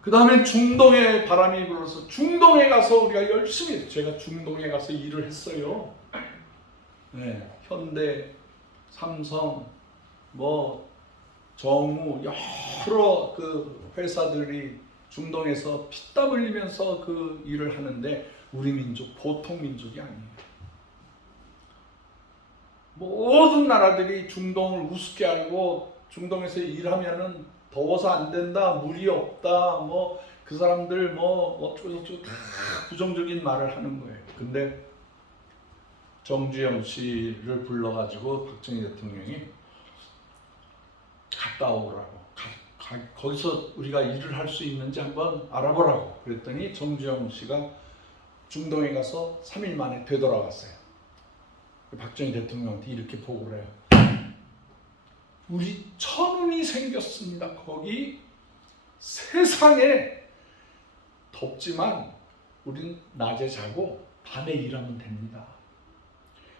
그 다음에 중동에 바람이 불어서 중동에 가서 우리가 열심히, 제가 중동에 가서 일을 했어요. 네, 현대, 삼성, 정우, 여러 그 회사들이 중동에서 피땀 흘리면서 그 일을 하는데, 우리 민족 보통 민족이 아니에요. 모든 나라들이 중동을 우습게 알고, 중동에서 일하면은 더워서 안 된다, 물이 없다, 그 사람들 어쩌고저쩌고 다 부정적인 말을 하는 거예요. 근데 정주영 씨를 불러가지고 박정희 대통령이 갔다 오라고, 거기서 우리가 일을 할 수 있는지 한번 알아보라고 그랬더니 정주영 씨가 중동에 가서 3일 만에 되돌아갔어요. 박정희 대통령한테 이렇게 보고를 해요. 우리 천운이 생겼습니다. 거기 세상에 덥지만 우린 낮에 자고 밤에 일하면 됩니다.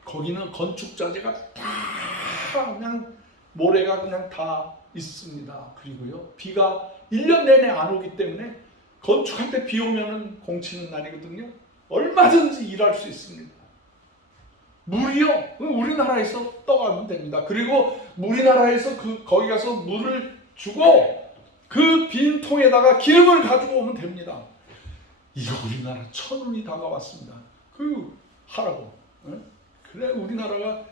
거기는 건축 자재가 다 그냥 모래가 그냥 다 있습니다. 그리고요, 비가 1년 내내 안 오기 때문에 건축할 때 비 오면은 공치는 날이거든요. 얼마든지 일할 수 있습니다. 물이요, 우리나라에서 떠가면 됩니다. 그리고 우리나라에서 거기 가서 물을 주고 그 빈 통에다가 기름을 가지고 오면 됩니다. 이거 우리나라 천운이 다가왔습니다. 하라고. 그래, 우리나라가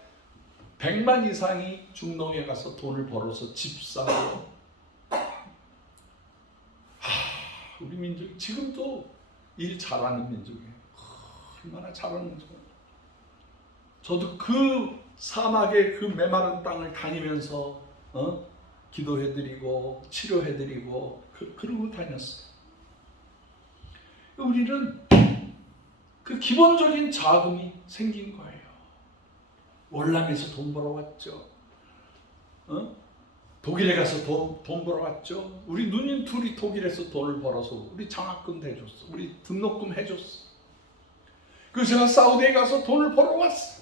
100만 이상이 중동에 가서 돈을 벌어서 집 사고. 우리 민족 지금도 일 잘하는 민족이에요. 얼마나 잘하는 민족이에요. 저도 그 사막의 그 메마른 땅을 다니면서 기도해드리고 치료해드리고 그러고 다녔어요. 우리는 그 기본적인 자금이 생긴 거예요. 월남에서 돈 벌어왔죠. 독일에 가서 돈 벌어왔죠. 우리 누님 둘이 독일에서 돈을 벌어서 우리 장학금 해줬어. 우리 등록금 해줬어. 그래서 제가 사우디에 가서 돈을 벌어왔어.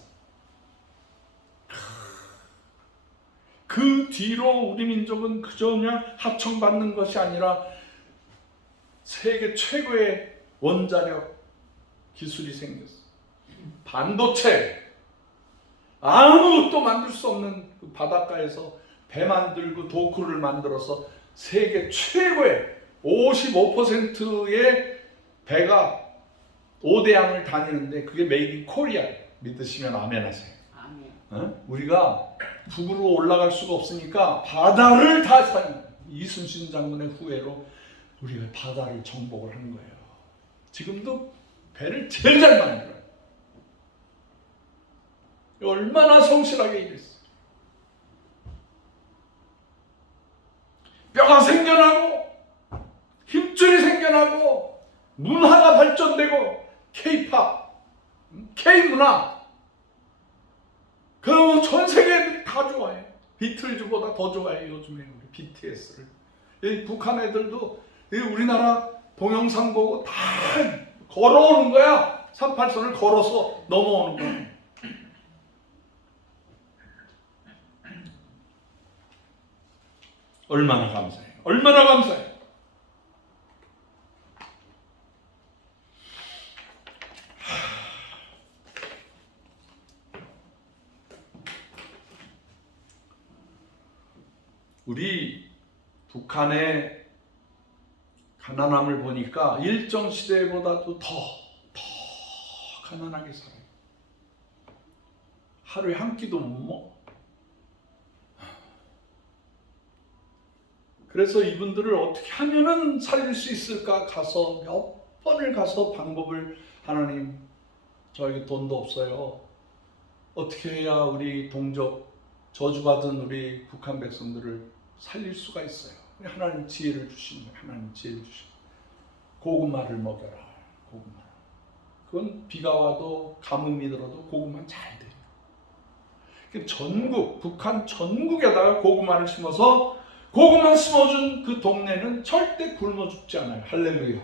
그 뒤로 우리 민족은 그저 그냥 하청받는 것이 아니라 세계 최고의 원자력 기술이 생겼어. 반도체, 아무것도 만들 수 없는 그 바닷가에서 배 만들고 도크를 만들어서 세계 최고의 55%의 배가 5대양을 다니는데 그게 메이드 인 코리아. 믿으시면 아멘 하세요. 아멘. 우리가 북으로 올라갈 수가 없으니까 바다를 다 사용. 이순신 장군의 후예로 우리가 바다를 정복을 한 거예요. 지금도 배를 제일 잘 만들어요. 얼마나 성실하게 일했어요. 뼈가 생겨나고 힘줄이 생겨나고 문화가 발전되고 K-팝, K-문화, 그 전 세계 애들이 다 좋아해요. 비틀즈보다 더 좋아해요. 요즘에 우리 BTS를. 북한 애들도 우리나라 동영상 보고 다 걸어오는 거야. 38선을 걸어서 넘어오는 거야. 얼마나 감사해요. 얼마나 감사해요. 우리 북한의 가난함을 보니까 일정 시대보다도 더 가난하게 살아요. 하루에 한 끼도 못 먹어. 그래서 이분들을 어떻게 하면은 살릴 수 있을까 가서 몇 번을 가서 방법을, 하나님 저에게 돈도 없어요. 어떻게 해야 우리 동족 저주받은 우리 북한 백성들을 살릴 수가 있어요. 하나님 지혜를 주시는 거예요. 하나님 지혜를 주시는 거예요. 고구마를 먹여라. 고구마. 그건 비가 와도 가뭄이 들어도 고구마는 잘 돼요. 전국, 북한 전국에다가 고구마를 심어서 고구마 심어준 그 동네는 절대 굶어 죽지 않아요. 할렐루야.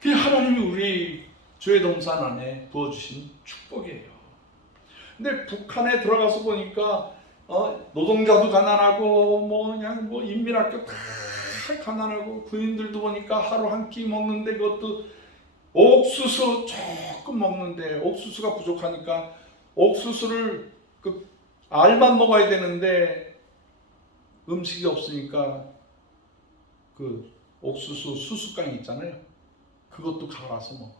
그게 하나님이 우리 주의 동산 안에 부어주신 축복이에요. 근데 북한에 들어가서 보니까 노동자도 가난하고 그냥 인민학교 다 가난하고 군인들도 보니까 하루 한 끼 먹는데 그것도 옥수수 조금 먹는데 옥수수가 부족하니까 옥수수를 그 알만 먹어야 되는데 음식이 없으니까 그 옥수수 수수깡 있잖아요. 그것도 갈아서 먹어.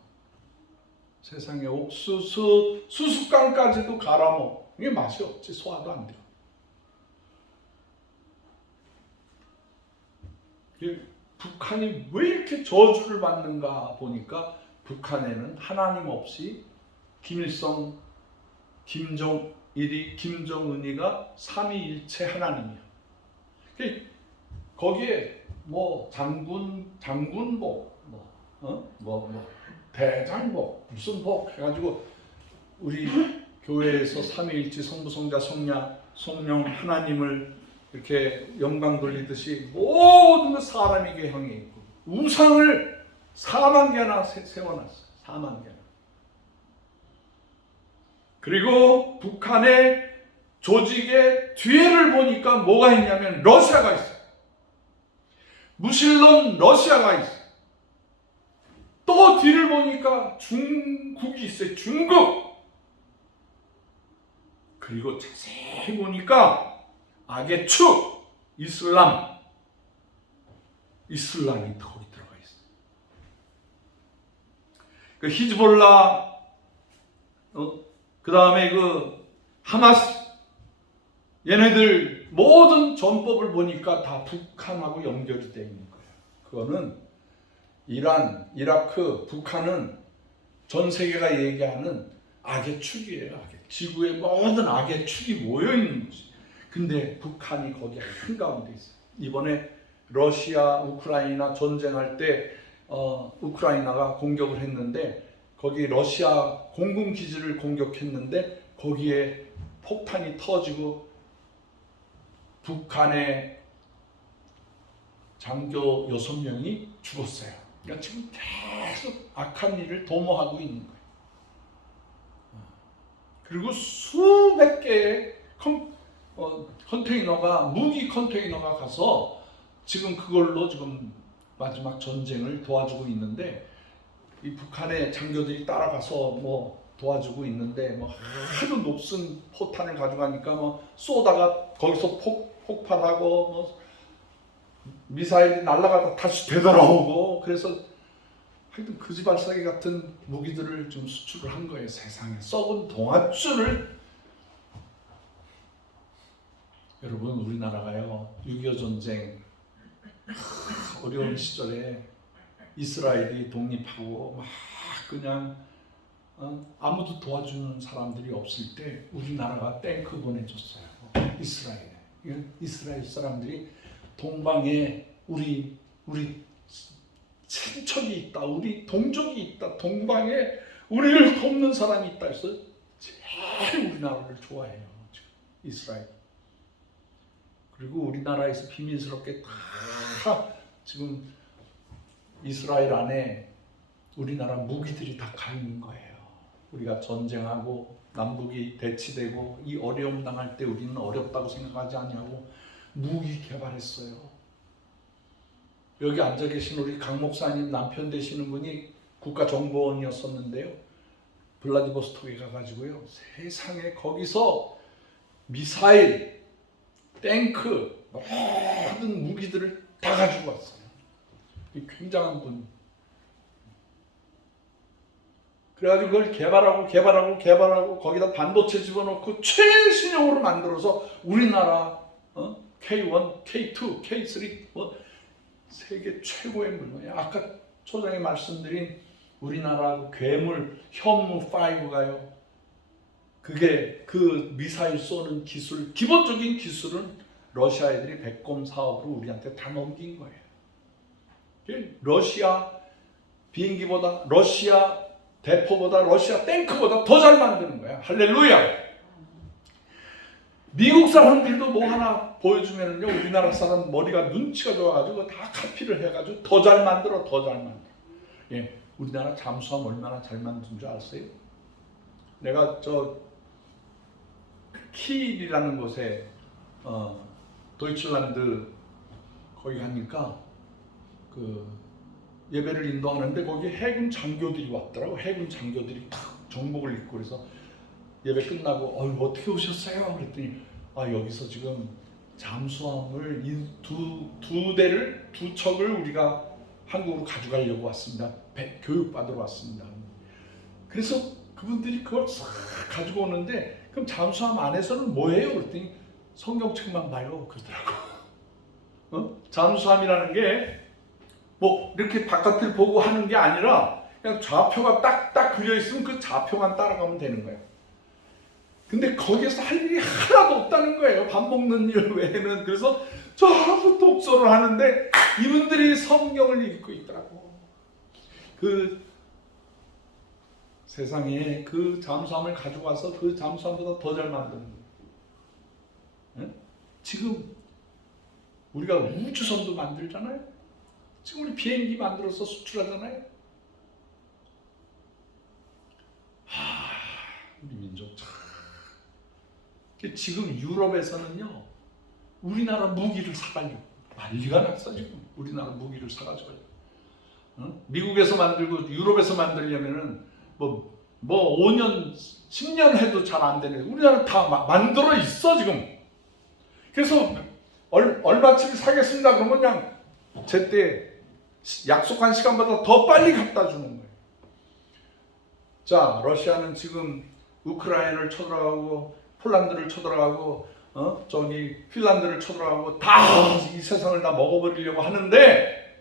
세상에 옥수수 수수깡까지도 갈아 먹어. 이게 맛이 없지. 소화도 안 돼요. 북한이 왜 이렇게 저주를 받는가 보니까 북한에는 하나님 없이 김일성, 김정일이, 김정은이가 삼위일체 하나님이야. 거기에 장군복, 대장복, 무슨 복 해가지고 우리 교회에서 삼위일체 성부, 성자, 성령 하나님을 이렇게 영광 돌리듯이 모든 것 사람에게 형이 있고 우상을 4만 개나 세워놨어요. 4만 개나. 그리고 북한의 조직의 뒤에를 보니까 뭐가 있냐면 러시아가 있어요. 무신론 러시아가 있어요. 또 뒤를 보니까 중국이 있어요. 중국. 그리고 자세히 보니까 악의 축 이슬람이 거기 들어가 있어요. 그 히즈볼라, 그 다음에 그 하마스, 얘네들 모든 전법을 보니까 다 북한하고 연결이 되어 있는 거예요. 그거는 이란, 이라크, 북한은 전 세계가 얘기하는 악의 축이에요. 지구의 모든 악의 축이 모여 있는 곳이에요. 근데 북한이 거기 한가운데 있어요. 이번에 러시아, 우크라이나 전쟁할 때 우크라이나가 공격을 했는데 거기 러시아 공군기지를 공격했는데 거기에 폭탄이 터지고 북한의 장교 6명이 죽었어요. 그러니까 지금 계속 악한 일을 도모하고 있는 거예요. 그리고 수백 개의 컨테이너가, 무기 컨테이너가 가서 지금 그걸로 지금 마지막 전쟁을 도와주고 있는데 이 북한의 장교들이 따라가서 도와주고 있는데 하도 높은 포탄을 가져가니까 쏘다가 거기서 폭발하고 미사일이 날아가다 다시 되돌아오고 그래서 하여튼 거지발사기 같은 무기들을 좀 수출을 한 거예요. 세상에 썩은 동아줄을. 여러분 우리나라가요 6.25 전쟁 어려운 시절에 이스라엘이 독립하고 막 그냥 아무도 도와주는 사람들이 없을 때 우리나라가 탱크 보내줬어요. 이스라엘에. 이스라엘 사람들이 동방에 우리 친척이 있다, 우리 동족이 있다, 동방에 우리를 돕는 사람이 있다 해서 제일 우리나라를 좋아해요. 이스라엘. 그리고 우리나라에서 비밀스럽게 다 지금 이스라엘 안에 우리나라 무기들이 다 가 있는 거예요. 우리가 전쟁하고 남북이 대치되고 이 어려움 당할 때 우리는 어렵다고 생각하지 않냐고 무기 개발했어요. 여기 앉아 계신 우리 강 목사님 남편 되시는 분이 국가정보원이었었는데요. 블라디보스토크에 가가지고요. 세상에 거기서 미사일, 탱크, 모든 무기들을 다 가지고 왔어요. 굉장한 분. 그래가지고 그걸 개발하고 거기다 반도체 집어넣고 최신형으로 만들어서 우리나라 K1, K2, K3 세계 최고의 물건이에요. 아까 초장에 말씀드린 우리나라 괴물 현무5가요. 그게 그 미사일 쏘는 기술, 기본적인 기술은 러시아 애들이 백곰 사업으로 우리한테 다 넘긴 거예요. 러시아 비행기보다 러시아 대포보다 러시아 탱크보다 더 잘 만드는 거야. 할렐루야. 미국 사람들도 뭐 하나 보여주면은요, 우리나라 사람 머리가 눈치가 좋아가지고 다 카피를 해가지고 더 잘 만들어. 예, 우리나라 잠수함 얼마나 잘 만든 줄 아세요? 내가 저 키일이라는 곳에 도이칠란드 거기 가니까 그 예배를 인도하는데 거기 해군 장교들이 왔더라고. 해군 장교들이 탁 정복을 입고 그래서 예배 끝나고 어떻게 오셨어요? 그랬더니 여기서 지금 잠수함을 두 척을 우리가 한국으로 가져가려고 왔습니다. 교육받으러 왔습니다. 그래서 그분들이 그걸 싹 가지고 오는데 그럼 잠수함 안에서는 뭐예요? 그랬더니 성경책만 봐요 그러더라고. 잠수함이라는 게 뭐 이렇게 바깥을 보고 하는 게 아니라 그냥 좌표가 딱딱 그려 있으면 그 좌표만 따라가면 되는 거예요. 근데 거기에서 할 일이 하나도 없다는 거예요. 밥 먹는 일 외에는. 그래서 전부 독서를 하는데 이분들이 성경을 읽고 있더라고. 그 세상에 그 잠수함을 가지고 와서 그 잠수함보다 더 잘 만드는 거예요. 네? 지금 우리가 우주선도 만들잖아요. 지금 우리 비행기 만들어서 수출하잖아요. 우리 민족 참. 지금 유럽에서는요, 우리나라 무기를 사가려고 난리가 났어. 지금 우리나라 무기를 사가지고 미국에서 만들고 유럽에서 만들려면은 뭐 5년 10년 해도 잘 안 되네. 우리나라 다 만들어 있어 지금. 그래서 얼마치를 사겠습니다 그러면 그냥 제때 약속한 시간보다 더 빨리 갖다 주는 거예요. 자, 러시아는 지금 우크라이나를 쳐들어가고 폴란드를 쳐들어가고 저기 핀란드를 쳐들어가고 다 이 세상을 다 먹어버리려고 하는데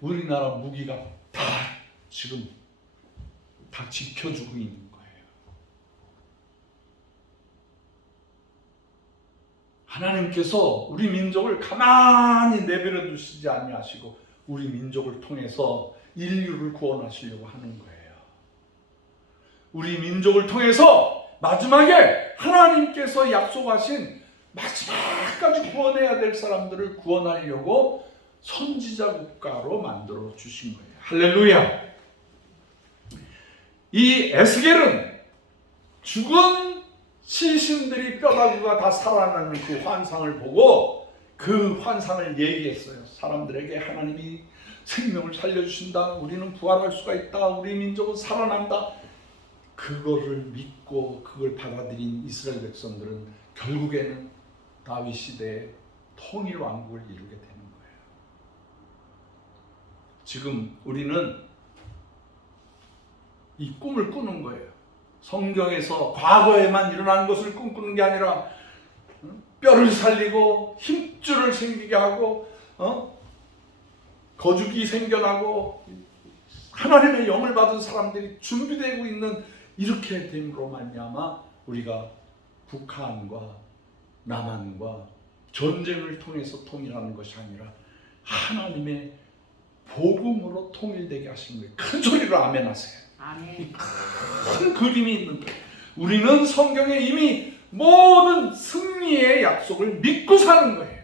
우리나라 무기가 다 지금 다 지켜주고 있는 거예요. 하나님께서 우리 민족을 가만히 내버려 두시지 아니하시고 우리 민족을 통해서 인류를 구원하시려고 하는 거예요. 우리 민족을 통해서 마지막에 하나님께서 약속하신 마지막까지 구원해야 될 사람들을 구원하려고 선지자 국가로 만들어 주신 거예요. 할렐루야. 이 에스겔은 죽은 시신들이 뼈다귀가 다 살아나는 그 환상을 보고 그 환상을 얘기했어요. 사람들에게 하나님이 생명을 살려주신다. 우리는 부활할 수가 있다. 우리 민족은 살아난다. 그거를 믿고 그걸 받아들인 이스라엘 백성들은 결국에는 다윗 시대의 통일 왕국을 이루게 되는 거예요. 지금 우리는 이 꿈을 꾸는 거예요. 성경에서 과거에만 일어난 것을 꿈꾸는 게 아니라 뼈를 살리고 힘줄을 생기게 하고 거죽이 생겨나고 하나님의 영을 받은 사람들이 준비되고 있는 이렇게 됨으로 말미암아 우리가 북한과 남한과 전쟁을 통해서 통일하는 것이 아니라 하나님의 복음으로 통일되게 하신 거예요. 큰 소리로 아멘 하세요. 아멘. 큰 그림이 있는 거예요. 우리는 성경에 이미 모든 승리의 약속을 믿고 사는 거예요.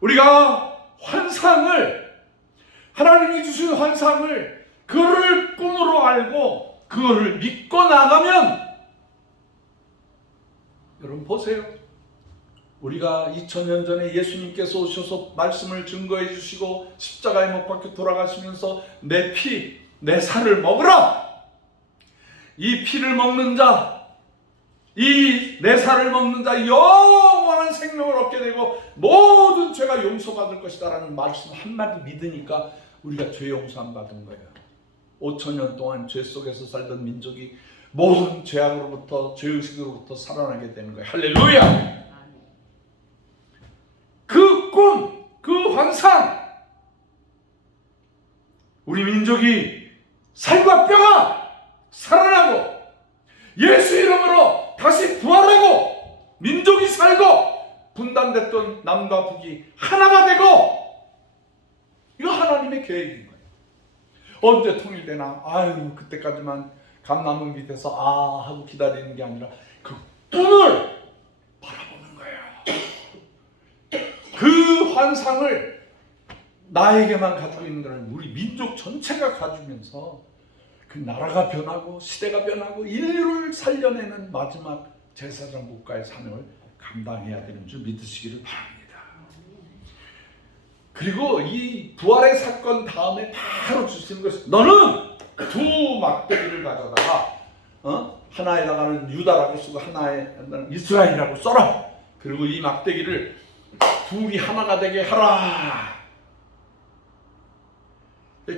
우리가 환상을, 하나님이 주신 환상을 그를 꿈으로 알고 그거를 믿고 나가면, 여러분 보세요. 우리가 2000년 전에 예수님께서 오셔서 말씀을 증거해 주시고 십자가에 못 박혀 돌아가시면서 내 피, 내 살을 먹으라. 이 피를 먹는 자, 이 내 살을 먹는 자 영원한 생명을 얻게 되고 모든 죄가 용서받을 것이다 라는 말씀 한마디 믿으니까 우리가 죄 용서함 받은 거예요. 5000년 동안 죄 속에서 살던 민족이 모든 죄악으로부터, 죄의식으로부터 살아나게 되는 거예요. 할렐루야. 그 꿈, 그 환상, 우리 민족이 살과 뼈가 살아나고 예수 이름으로 다시 부활하고 민족이 살고 분단됐던 남과 북이 하나가 되고, 이거 하나님의 계획인 거예요. 언제 통일되나? 아유, 그때까지만 감나무 밑에서 아 하고 기다리는 게 아니라 그 꿈을 바라보는 거예요. 그 환상을 나에게만 가지고 있는 거는 우리 민족 전체가 가지면서 그 나라가 변하고 시대가 변하고 인류를 살려내는 마지막 제사장 국가의 사명을 감당해야 되는 줄 믿으시기를 바랍니다. 그리고 이 부활의 사건 다음에 바로 주시는 것이 너는 두 막대기를 가져다가 하나에다가는 유다라고 쓰고 하나에다가는 이스라엘이라고 써라. 그리고 이 막대기를 둘이 하나가 되게 하라.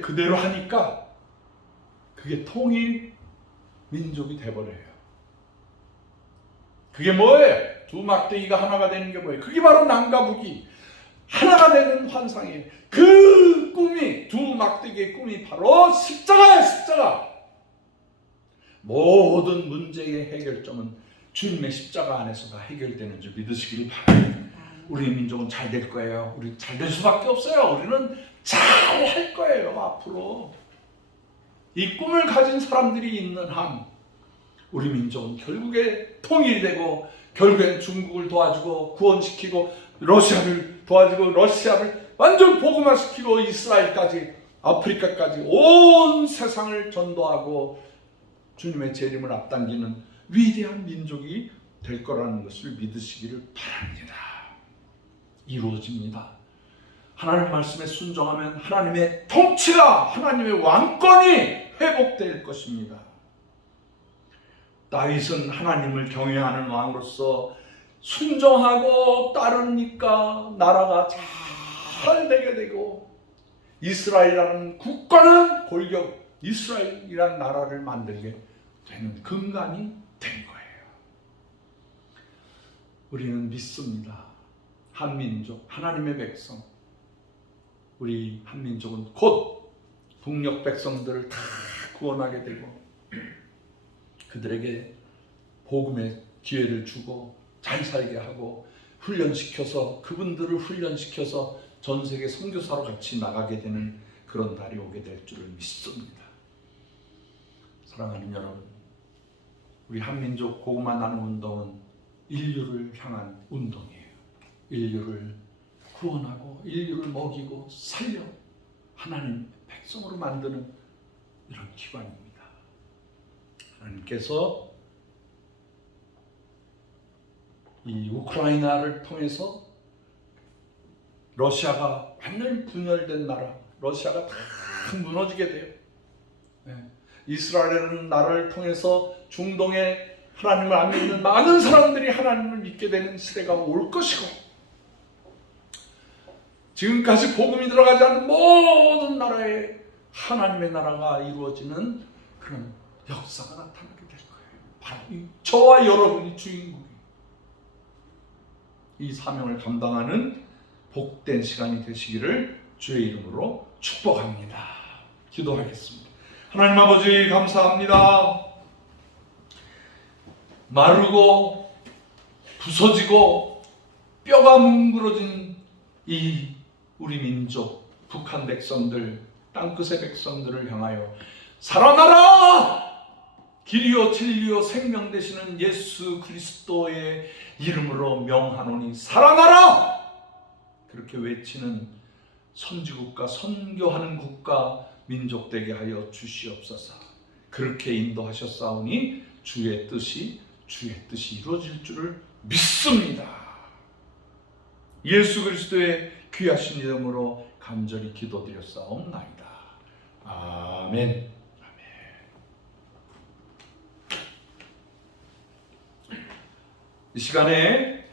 그대로 하니까 그게 통일 민족이 돼버려요. 그게 뭐예요? 두 막대기가 하나가 되는 게 뭐예요? 그게 바로 남과 북이 하나가 되는 환상이에요. 그 꿈이, 두 막대기의 꿈이 바로 십자가예요. 십자가. 모든 문제의 해결점은 주님의 십자가 안에서가 해결되는 줄 믿으시길 바랍니다. 우리 민족은 잘 될 거예요. 우리 잘 될 수밖에 없어요. 우리는 잘 할 거예요. 앞으로 이 꿈을 가진 사람들이 있는 한 우리 민족은 결국에 통일이 되고 결국엔 중국을 도와주고 구원시키고 러시아를 도와주고 러시아를 완전 복음화시키고 이스라엘까지 아프리카까지 온 세상을 전도하고 주님의 재림을 앞당기는 위대한 민족이 될 거라는 것을 믿으시기를 바랍니다. 이루어집니다. 하나님 말씀에 순종하면 하나님의 통치가, 하나님의 왕권이 회복될 것입니다. 다윗은 하나님을 경외하는 왕으로서 순종하고 따르니까 나라가 잘 되게 되고 이스라엘이라는 국가는 골격 이스라엘이라는 나라를 만들게 되는 근간이 된 거예요. 우리는 믿습니다. 한민족, 하나님의 백성, 우리 한민족은 곧 북녘 백성들을 다 구원하게 되고 그들에게 복음의 기회를 주고 잘 살게 하고 훈련시켜서 그분들을 훈련시켜서 전 세계 선교사로 같이 나가게 되는 그런 날이 오게 될 줄을 믿습니다. 사랑하는 여러분, 우리 한민족 고구마 나눔 운동은 인류를 향한 운동이에요. 인류를 구원하고 인류를 먹이고 살려 하나님 백성으로 만드는 이런 기관입니다. 하나님께서 이 우크라이나를 통해서 러시아가 완전히 분열된 나라, 러시아가 다 무너지게 돼요. 이스라엘이라는 나라를 통해서 중동에 하나님을 안 믿는 많은 사람들이 하나님을 믿게 되는 시대가 올 것이고 지금까지 복음이 들어가지 않은 모든 나라에 하나님의 나라가 이루어지는 그런 역사가 나타나게 될 거예요. 바로 저와 여러분이 주인공이에요. 이 사명을 감당하는 복된 시간이 되시기를 주의 이름으로 축복합니다. 기도하겠습니다. 하나님 아버지 감사합니다. 마르고 부서지고 뼈가 뭉그러진 이 우리 민족 북한 백성들 땅끝의 백성들을 향하여 살아나라! 길이요 진리요 생명 되시는 예수 그리스도의 이름으로 명하노니 살아나라! 그렇게 외치는 선지국가 선교하는 국가 민족 되게 하여 주시옵소서. 그렇게 인도하셨사오니 주의 뜻이 이루어질 줄을 믿습니다. 예수 그리스도의 귀하신 이름으로 간절히 기도드렸사옵나이다. 아멘. 이 시간에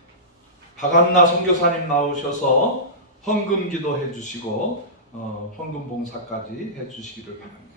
박한나 선교사님 나오셔서 헌금 기도해 주시고 헌금 봉사까지 해 주시기를 바랍니다.